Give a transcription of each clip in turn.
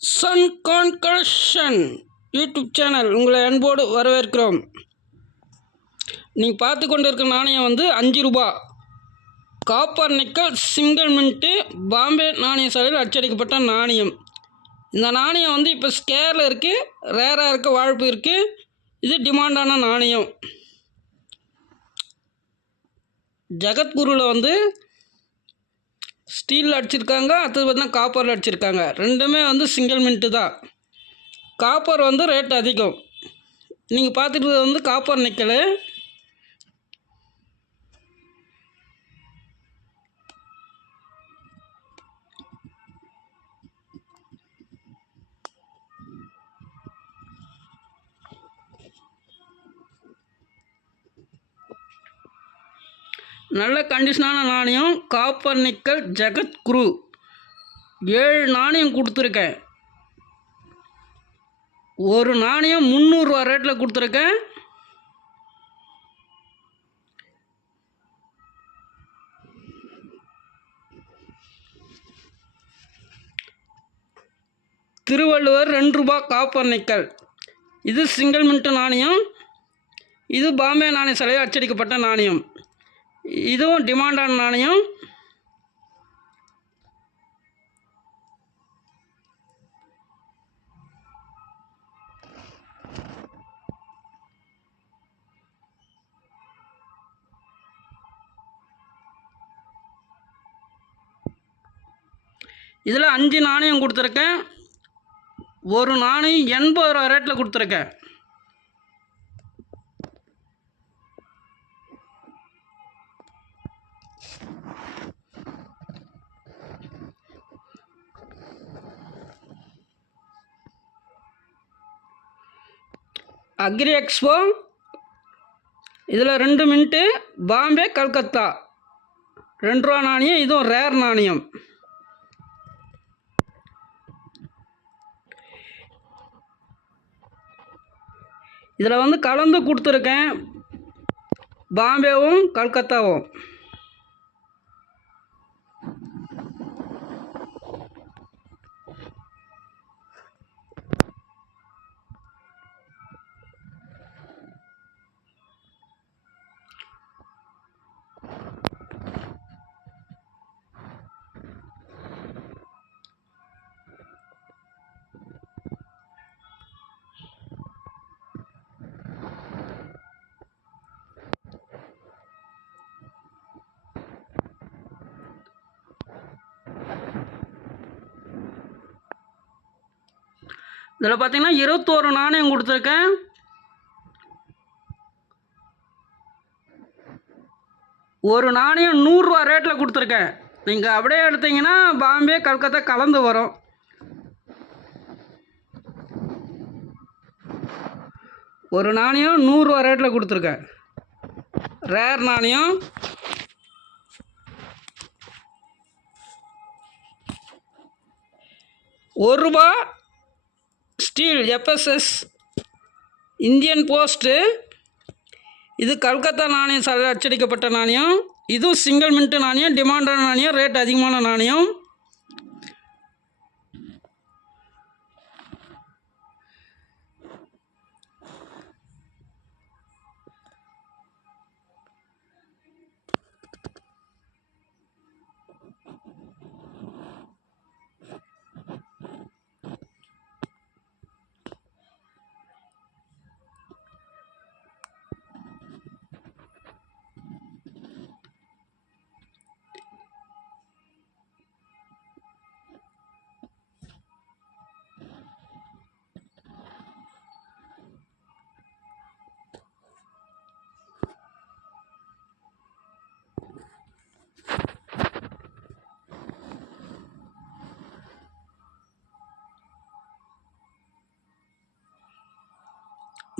Sun Khan collection YouTube channel உங்களை அன்போடு வரவேற்கிறோம். நீங்கள் பார்த்து கொண்டு இருக்கிற நாணயம் வந்து 5 ரூபா copper nickel single mint Bombay நாணய சாலையில் அச்சடிக்கப்பட்ட நாணயம். இந்த நாணயம் வந்து இப்போ ஸ்கேரில் இருக்குது, ரேராக இருக்க வாய்ப்பு இருக்குது. இது டிமாண்டான நாணயம். ஜகத்குருவில் வந்து ஸ்டீலில் அடிச்சிருக்காங்க, அடுத்தது பார்த்தீங்கன்னா காப்பரில் அடிச்சிருக்காங்க. ரெண்டுமே வந்து சிங்கிள் மின்ட்டு தான். காப்பர் வந்து ரேட் அதிகம். நீங்கள் பார்த்துட்டு வந்து காப்பர் நிக்கல். நல்ல கண்டிஷனான நாணயம். காப்பர் நிக்கல் ஜகத்குரு 7 நாணயம் கொடுத்துருக்கேன். ஒரு நாணயம் 300 ரூபா ரேட்டில் கொடுத்துருக்கேன். திருவள்ளுவர் 2 ரூபா காப்பர் நிக்கல். இது சிங்கிள் மின்ட்டு நாணயம். இது பாம்பே நாணய சாலையில் அச்சடிக்கப்பட்ட நாணயம். இதுவும் டிமாண்டான நாணயம். இதில் 5 நாணயம் கொடுத்துருக்கேன். ஒரு நாணயம் 80 ரூபா ரேட்டில் கொடுத்துருக்கேன். அக்ரி எக்ஸ்போ இதில் 2 மின்ட்டு பாம்பே கல்கத்தா 2 ரூபா நாணயம். இதுவும் ரேர் நாணயம். இதில் வந்து கலந்து கொடுத்துருக்கேன், பாம்பேவும் கல்கத்தாவும். இதில் பார்த்தீங்கன்னா 21 நாணயம் கொடுத்துருக்கேன். ஒரு நாணயம் 100 ரூபா ரேட்டில் கொடுத்துருக்கேன். நீங்கள் அப்படியே எடுத்தீங்கன்னா பாம்பே கல்கத்தா கலந்து வரும். ஒரு நாணயம் 100 ரூபா ரேட்டில் கொடுத்துருக்கேன். ரேர் நாணயம். ₹1 ஸ்டீல் எஃப்எஸ்எஸ் இந்தியன் போஸ்ட்டு. இது கல்கத்தா நாணய சாலையில் அச்சடிக்கப்பட்ட நாணயம். இதுவும் சிங்கிள் மின்ட்டு நாணயம், டிமாண்டான நாணயம், ரேட் அதிகமான நாணயம்.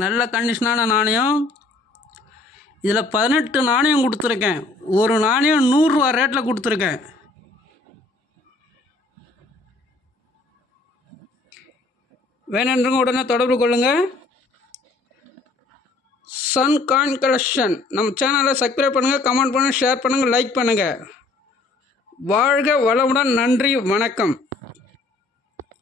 நல்ல கண்டிஷனான நாணயம். இதில் 18 நாணயம் கொடுத்துருக்கேன். ஒரு நாணயம் 100 ரூபா ரேட்டில் கொடுத்துருக்கேன். வேணுன்றவங்க உடனே தொடர்பு கொள்ளுங்கள். சன் கான் கலெக்ஷன் நம்ம சேனலை சப்ஸ்கிரைப் பண்ணுங்கள், கமெண்ட் பண்ணுங்கள், ஷேர் பண்ணுங்கள், லைக் பண்ணுங்கள். வாழ்க வளமுடன். நன்றி, வணக்கம்.